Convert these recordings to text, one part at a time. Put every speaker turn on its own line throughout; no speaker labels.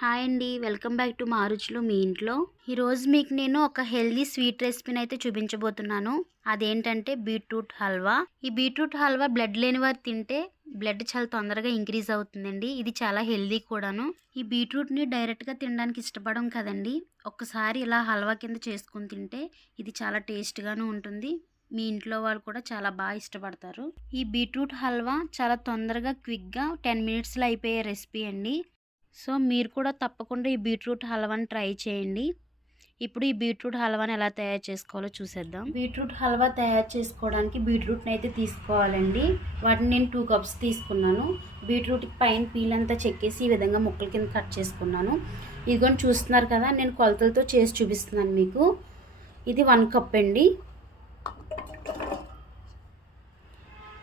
Hi అండి. Welcome back to మా రుచులు మీ ఇంట్లో. ఈరోజు మీకు నేను ఒక హెల్దీ స్వీట్ రెసిపీని అయితే చూపించబోతున్నాను. అదేంటంటే బీట్రూట్ హల్వా. ఈ బీట్రూట్ హల్వా బ్లడ్ లేని వారు తింటే బ్లడ్ చాలా తొందరగా ఇంక్రీజ్ అవుతుందండి. ఇది చాలా హెల్దీ కూడాను. ఈ బీట్రూట్ని డైరెక్ట్గా తినడానికి ఇష్టపడం కదండి. ఒక్కసారి ఇలా హల్వా కింద చేసుకుని తింటే ఇది చాలా టేస్ట్గాను ఉంటుంది. మీ ఇంట్లో వాళ్ళు కూడా చాలా బాగా ఇష్టపడతారు. ఈ బీట్రూట్ హల్వా చాలా తొందరగా క్విక్గా టెన్ మినిట్స్లో అయిపోయే రెసిపీ అండి. సో మీరు కూడా తప్పకుండా ఈ బీట్రూట్ హల్వాని ట్రై చేయండి. ఇప్పుడు ఈ బీట్రూట్ హల్వాని ఎలా తయారు చేసుకోవాలో చూసేద్దాం. బీట్రూట్ హల్వా తయారు చేసుకోవడానికి బీట్రూట్ని అయితే తీసుకోవాలండి. వాటిని నేను టూ కప్స్ తీసుకున్నాను. బీట్రూట్కి పైన పీల్ అంతా చెక్కేసి ఈ విధంగా ముక్కల కింద కట్ చేసుకున్నాను. ఇదిగోని చూస్తున్నారు కదా నేను కొలతలతో చేసి చూపిస్తున్నాను మీకు. ఇది వన్ కప్ అండి.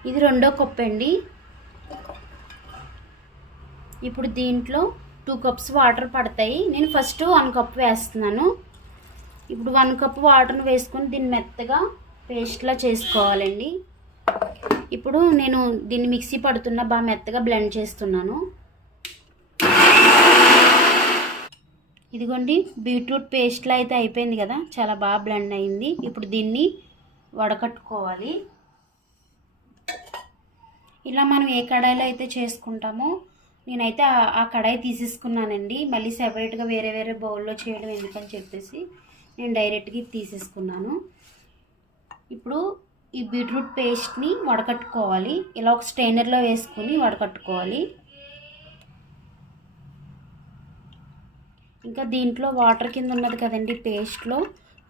ఇది రెండో కప్ అండి. ఇప్పుడు దీంట్లో టూ కప్స్ వాటర్ పడతాయి. నేను ఫస్ట్ వన్ కప్ వేస్తున్నాను. ఇప్పుడు వన్ కప్ వాటర్ని వేసుకొని దీన్ని మెత్తగా పేస్ట్లా చేసుకోవాలండి. ఇప్పుడు నేను దీన్ని మిక్సీ పడుతున్న బాగా మెత్తగా బ్లెండ్ చేస్తున్నాను. ఇదిగోండి బీట్రూట్ పేస్ట్లో అయితే అయిపోయింది కదా? చాలా బాగా బ్లెండ్ అయింది. ఇప్పుడు దీన్ని వడకట్టుకోవాలి. ఇలా మనం ఏ కడాయిలో అయితే చేసుకుంటామో నేనైతే ఆ కడాయి తీసేసుకున్నానండి. మళ్ళీ సెపరేట్గా వేరే వేరే బౌల్లో చేయడం ఎందుకని చెప్పేసి నేను డైరెక్ట్గా తీసేసుకున్నాను. ఇప్పుడు ఈ బీట్రూట్ పేస్ట్ని వడకట్టుకోవాలి. ఇలా ఒక స్ట్రైనర్లో వేసుకుని వడకట్టుకోవాలి. ఇంకా దీంట్లో వాటర్ కింద ఉన్నది కదండి పేస్ట్లో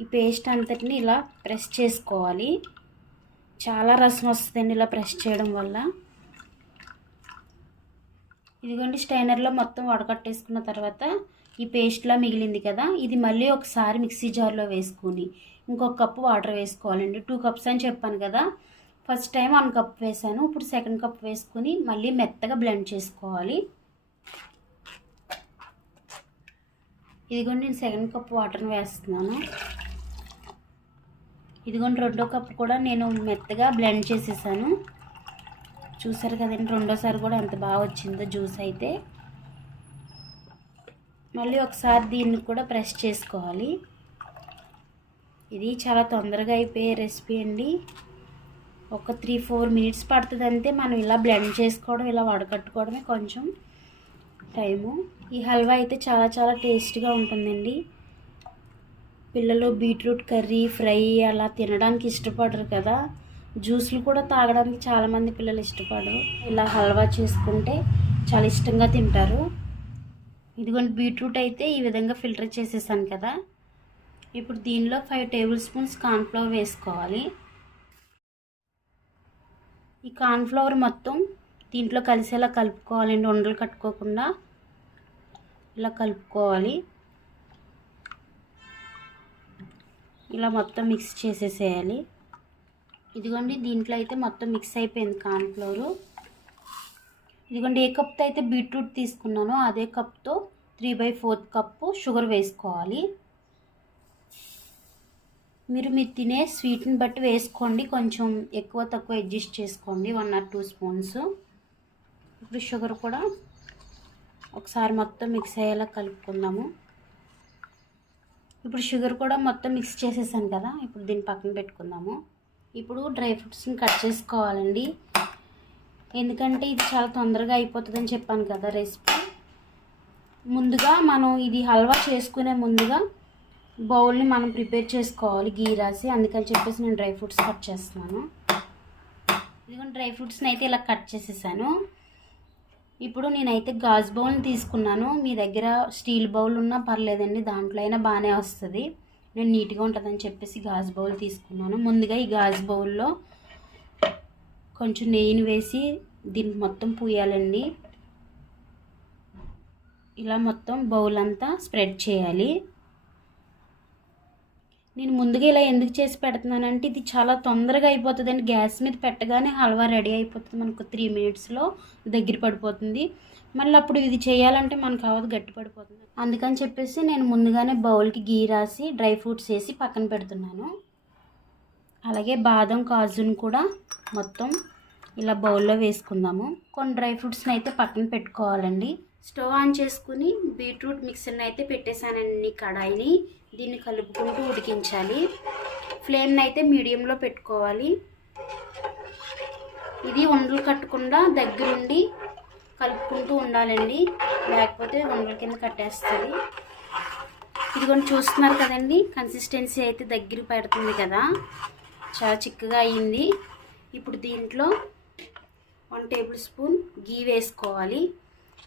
ఈ పేస్ట్ అంతటిని ఇలా ప్రెస్ చేసుకోవాలి. చాలా రసం వస్తుందండి ఇలా ప్రెస్ చేయడం వల్ల. ఇదిగోండి స్టైనర్లో మొత్తం వడకట్టేసుకున్న తర్వాత ఈ పేస్ట్లా మిగిలింది కదా ఇది మళ్ళీ ఒకసారి మిక్సీ జార్లో వేసుకొని ఇంకొక కప్పు వాటర్ వేసుకోవాలండి. టూ కప్స్ అని చెప్పాను కదా ఫస్ట్ టైం వన్ కప్ వేసాను ఇప్పుడు సెకండ్ కప్ వేసుకుని మళ్ళీ మెత్తగా బ్లెండ్ చేసుకోవాలి. ఇదిగోండి నేను సెకండ్ కప్ వాటర్ని వేస్తున్నాను. ఇదిగోండి రెండో కప్ కూడా నేను మెత్తగా బ్లెండ్ చేసేసాను. చూసారు కదండి రెండోసారి కూడా ఎంత బాగా వచ్చిందో జ్యూస్ అయితే. మళ్ళీ ఒకసారి దీన్ని కూడా ప్రెస్ చేసుకోవాలి. ఇది చాలా తొందరగా అయిపోయే రెసిపీ అండి. ఒక త్రీ ఫోర్ మినిట్స్ పడుతుంది అంతే మనం ఇలా బ్లెండ్ చేసుకోవడం ఇలా వడకట్టుకోవడమే కొంచెం టైము. ఈ హల్వా అయితే చాలా చాలా టేస్ట్గా ఉంటుందండి. పిల్లలు బీట్రూట్ కర్రీ ఫ్రై అలా తినడానికి ఇష్టపడరు కదా. జ్యూస్లు కూడా తాగడానికి చాలామంది పిల్లలు ఇష్టపడరు. ఇలా హల్వా చేసుకుంటే చాలా ఇష్టంగా తింటారు. ఇదిగోండి బీట్రూట్ అయితే ఈ విధంగా ఫిల్టర్ చేసేసాను కదా. ఇప్పుడు దీనిలో ఫైవ్ టేబుల్ స్పూన్స్ కార్న్ఫ్లవర్ వేసుకోవాలి. ఈ కార్న్ఫ్లవర్ మొత్తం దీంట్లో కలిసేలా కలుపుకోవాలండి ఉండలు కట్టుకోకుండా ఇలా కలుపుకోవాలి. ఇలా మొత్తం మిక్స్ చేసేసేయాలి. ఇదిగోండి దీంట్లో అయితే మొత్తం మిక్స్ అయిపోయింది కార్న్ఫ్లోరు. ఇదిగోండి ఏ కప్తో అయితే బీట్రూట్ తీసుకున్నానో అదే కప్తో three by fourth cup sugar వేసుకోవాలి. మీరు మీరు తినే స్వీట్ని బట్టి వేసుకోండి కొంచెం ఎక్కువ తక్కువ అడ్జస్ట్ చేసుకోండి వన్ ఆర్ టూ స్పూన్స్. ఇప్పుడు షుగర్ కూడా ఒకసారి మొత్తం మిక్స్ అయ్యేలా కలుపుకుందాము. ఇప్పుడు షుగర్ కూడా మొత్తం మిక్స్ చేసేసాను కదా ఇప్పుడు దీన్ని పక్కన పెట్టుకుందాము. ఇప్పుడు డ్రై ఫ్రూట్స్ని కట్ చేసుకోవాలండి. ఎందుకంటే ఇది చాలా తొందరగా అయిపోతుందని చెప్పాను కదా రెసిపీ. ముందుగా మనం ఇది హల్వా చేసుకునే ముందుగా బౌల్ని మనం ప్రిపేర్ చేసుకోవాలి గీ రాసి. అందుకని చెప్పేసి నేను డ్రై ఫ్రూట్స్ కట్ చేస్తున్నాను. ఇదిగోండి డ్రై ఫ్రూట్స్ని అయితే ఇలా కట్ చేసేసాను. ఇప్పుడు నేనైతే గాజు బౌల్ని తీసుకున్నాను. మీ దగ్గర స్టీల్ బౌల్ ఉన్నా పర్లేదండి దాంట్లో అయినా బాగానే వస్తుంది. నేను నీట్గా ఉంటుందని చెప్పేసి గాజు బౌల్ తీసుకున్నాను. ముందుగా ఈ గాజు బౌల్లో కొంచెం నెయ్యిని వేసి దీన్ని మొత్తం పూయాలండి. ఇలా మొత్తం బౌల్ అంతా స్ప్రెడ్ చేయాలి. నేను ముందుగా ఇలా ఎందుకు చేసి పెడుతున్నానంటే ఇది చాలా తొందరగా అయిపోతుందండి. గ్యాస్ మీద పెట్టగానే హల్వా రెడీ అయిపోతుంది మనకు త్రీ మినిట్స్లో. దగ్గర పడిపోతుంది. మళ్ళీ అప్పుడు ఇది చేయాలంటే మనకు అవ్వదు గట్టి పడిపోతుంది. అందుకని చెప్పేసి నేను ముందుగానే బౌల్కి గీ రాసి డ్రై ఫ్రూట్స్ వేసి పక్కన పెడుతున్నాను. అలాగే బాదం కాజును కూడా మొత్తం ఇలా బౌల్లో వేసుకుందాము. కొన్ని డ్రై ఫ్రూట్స్ని అయితే పక్కన పెట్టుకోవాలండి. స్టవ్ ఆన్ చేసుకుని బీట్రూట్ మిక్సర్ని అయితే పెట్టేశానండి కడాయిని. దీన్ని కలుపుకుంటూ ఉడికించాలి. ఫ్లేమ్ని అయితే మీడియంలో పెట్టుకోవాలి. ఇది ఉండలు కట్టకుండా దగ్గరుండి కలుపుకుంటూ ఉండాలండి. లేకపోతే ఉండల కింద కట్టేస్తుంది. ఇదిగోండి చూస్తున్నారు కదండి? కన్సిస్టెన్సీ అయితే దగ్గర పెడుతుంది కదా. చాలా చిక్కగా అయింది. ఇప్పుడు దీంట్లో వన్ టేబుల్ స్పూన్ గీ వేసుకోవాలి.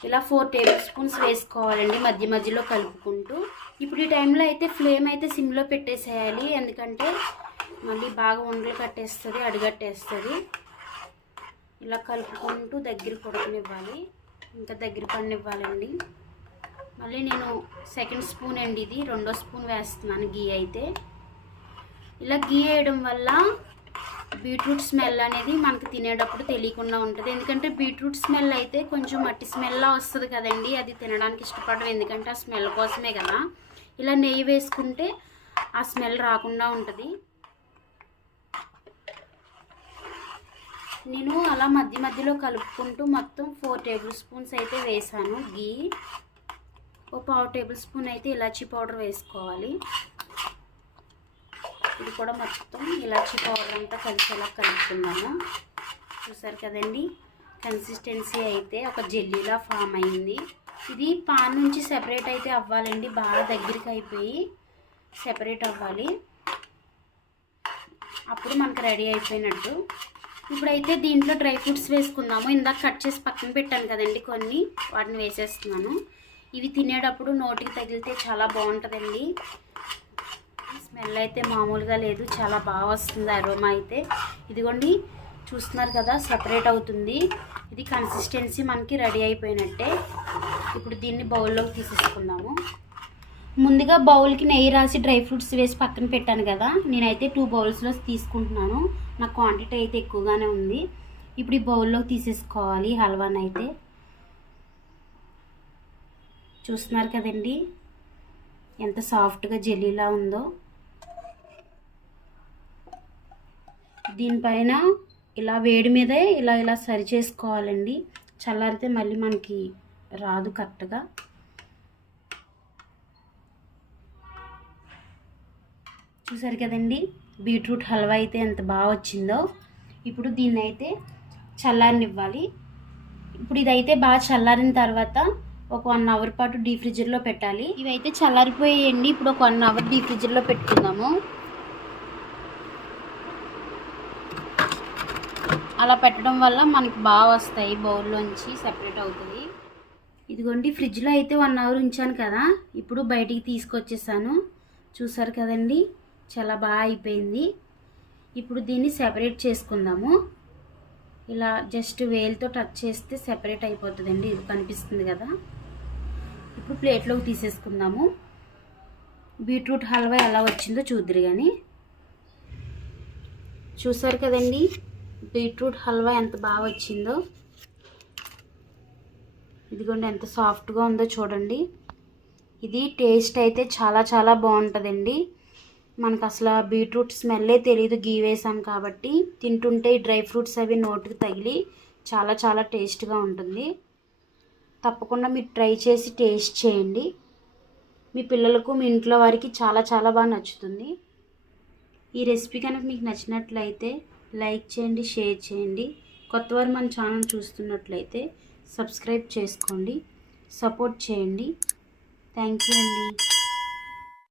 ఇలా ఫోర్ టేబుల్ స్పూన్స్ వేసుకోవాలండి మధ్య మధ్యలో కలుపుకుంటూ. ఇప్పుడు ఈ టైంలో అయితే ఫ్లేమ్ అయితే సిమ్లో పెట్టేసేయాలి ఎందుకంటే మళ్ళీ బాగా ఉండలు కట్టేస్తుంది అడుగట్టేస్తుంది. ఇలా కలుపుకుంటూ దగ్గర కొడకనివ్వాలి ఇంకా దగ్గర పడినివ్వాలండి మళ్ళీ నేను సెకండ్ స్పూన్ అండి ఇది రెండో స్పూన్ వేస్తున్నాను గీ అయితే. ఇలా గీ వేయడం వల్ల బీట్రూట్ స్మెల్ అనేది మనకు తినేటప్పుడు తెలియకుండా ఉంటుంది. ఎందుకంటే బీట్రూట్ స్మెల్ అయితే కొంచెం మట్టి స్మెల్లా వస్తుంది కదండి. అది తినడానికి ఇష్టపడడం ఎందుకంటే ఆ స్మెల్ కోసమే కదా. ఇలా నెయ్యి వేసుకుంటే ఆ స్మెల్ రాకుండా ఉంటుంది. నేను అలా మధ్య మధ్యలో కలుపుకుంటూ మొత్తం ఫోర్ టేబుల్ స్పూన్స్ అయితే వేసాను. గీ ఓ పావు టేబుల్ స్పూన్ అయితే ఇలాచీ పౌడర్ వేసుకోవాలి. ఇది కూడా మొత్తం ఇలాచీ పౌడర్ అంతా కలిసేలా కలుపుకున్నాము చూసారు కదండి? కన్సిస్టెన్సీ అయితే ఒక జెల్లీలా ఫామ్ అయింది. ఇది పాన్ నుంచి సెపరేట్ అయితే అవ్వాలండి బాగా దగ్గరికి అయిపోయి సెపరేట్ అవ్వాలి. అప్పుడు మనకు రెడీ అయిపోయినట్టు. ఇప్పుడైతే దీంట్లో డ్రై ఫ్రూట్స్ వేసుకుందాము. ఇందాక కట్ చేసి పక్కన పెట్టాను కదండి కొన్ని వాటిని వేసేస్తున్నాను. ఇవి తినేటప్పుడు నోటికి తగిలితే చాలా బాగుంటుందండి. స్మెల్ అయితే మామూలుగా లేదు. చాలా బాగా వస్తుంది అరోమా అయితే. ఇదిగోండి చూస్తున్నారు కదా సపరేట్ అవుతుంది. ఇది కన్సిస్టెన్సీ మనకి రెడీ అయిపోయినట్టే. ఇప్పుడు దీన్ని బౌల్లోకి తీసేసుకుందాము. ముందుగా బౌల్కి నెయ్యి రాసి డ్రై ఫ్రూట్స్ వేసి పక్కన పెట్టాను కదా. నేనైతే టూ బౌల్స్లో తీసుకుంటున్నాను. నా క్వాంటిటీ అయితే ఎక్కువగానే ఉంది. ఇప్పుడు ఈ బౌల్లోకి తీసేసుకోవాలి హల్వాని అయితే. చూస్తున్నారు కదండి ఎంత సాఫ్ట్గా జెల్లీలా ఉందో. దీనిపైన ఇలా వేడి మీదే ఇలా ఇలా సరి చేసుకోవాలండి. చల్లారితే మళ్ళీ మనకి రాదు కరెక్ట్గా. చూసారు కదండి బీట్రూట్ హల్వా అయితే ఎంత బాగా వచ్చిందో. ఇప్పుడు దీన్ని అయితే చల్లారనివ్వాలి. ఇప్పుడు ఇదైతే బాగా చల్లారిన తర్వాత ఒక వన్ అవర్ పాటు డీ ఫ్రిడ్జర్లో పెట్టాలి. ఇవైతే చల్లారిపోయాయండి. ఇప్పుడు ఒక వన్ అవర్ డీ ఫ్రిడ్జర్లో పెట్టుకుందాము. అలా పెట్టడం వల్ల మనకి బాగా వస్తాయి బౌల్లోంచి సెపరేట్ అవుతుంది ఇదిగోండి ఫ్రిడ్జ్లో అయితే వన్ అవర్ ఉంచాను కదా. ఇప్పుడు బయటికి తీసుకొచ్చేసాను. చూసారు కదండి చాలా బాగా అయిపోయింది. ఇప్పుడు దీన్ని సెపరేట్ చేసుకుందాము. ఇలా జస్ట్ వేలుతో టచ్ చేస్తే సెపరేట్ అయిపోతుందండి. ఇది కనిపిస్తుంది కదా. ఇప్పుడు ప్లేట్లోకి తీసేసుకుందాము. బీట్రూట్ హల్వా ఎలా వచ్చిందో చూద్దరు కానీ చూసారు కదండి బీట్రూట్ హల్వా ఎంత బాగా వచ్చిందో. ఇదిగోండి ఎంత సాఫ్ట్గా ఉందో చూడండి. ఇది టేస్ట్ అయితే చాలా చాలా బాగుంటుందండి. మనకు అసలు బీట్రూట్ స్మెల్లే తెలియదు గీ వేసాం కాబట్టి. తింటుంటే ఈ డ్రై ఫ్రూట్స్ అవి నోటికి తగిలి చాలా చాలా టేస్ట్గా ఉంటుంది. తప్పకుండా మీరు ట్రై చేసి టేస్ట్ చేయండి. మీ పిల్లలకు మీ ఇంట్లో వారికి చాలా చాలా బాగా నచ్చుతుంది. ఈ రెసిపీ కనుక మీకు నచ్చినట్లయితే లైక్ చేయండి షేర్ చేయండి. కొత్తవారు మన ఛానల్ చూస్తున్నట్లయితే సబ్స్క్రైబ్ చేసుకోండి సపోర్ట్ చేయండి. థ్యాంక్ యూ అండి.